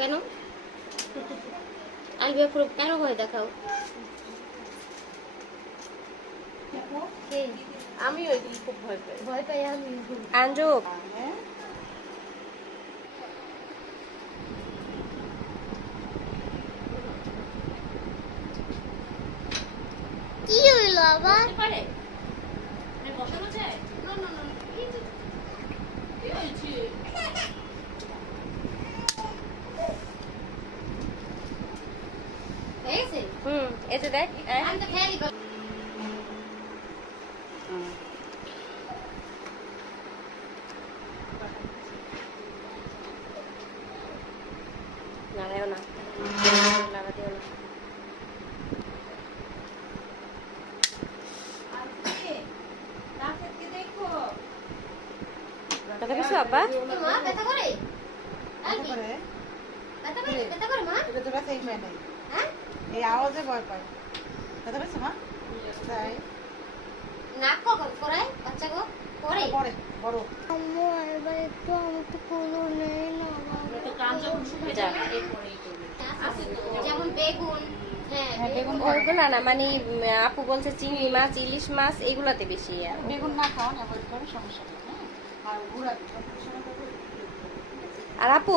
কেন? আলবিয়া পুরো কেন ভয় দেখাও? আমি ওই দিন খুব ভয় পাই। ভয় পাই আমি। আঞ্জু হ্যাঁ কি হইল আবার পারে মানে বসানো যায় না না না কি যে- কি হয়েছে হয়েছে যে দেখ নাড়ায়ও না নাড়া না ব্যথা পেয়েছ আব্বা ব্যথা করে এটা তো ব্যথা এই পায় হ্যাঁ? এই আওয়াজে ভয় পায়। ব্যথা পেয়েছে মা তাই নাক কখন করায় বাচ্চা গো করে পরে বড়। আম্মু এবার একটু আমাকে কোনো নেই না যা। যেমন বেগুন। হ্যাঁ হ্যাঁ বেগুন ওইগুলা না মানে আপু বলছে চিংড়ি মাছ ইলিশ মাছ এগুলাতে বেশি। বেগুন না খাওয়ান অ্যাভয়েড করেন সমস্যা হ্যাঁ? আর আর আপু?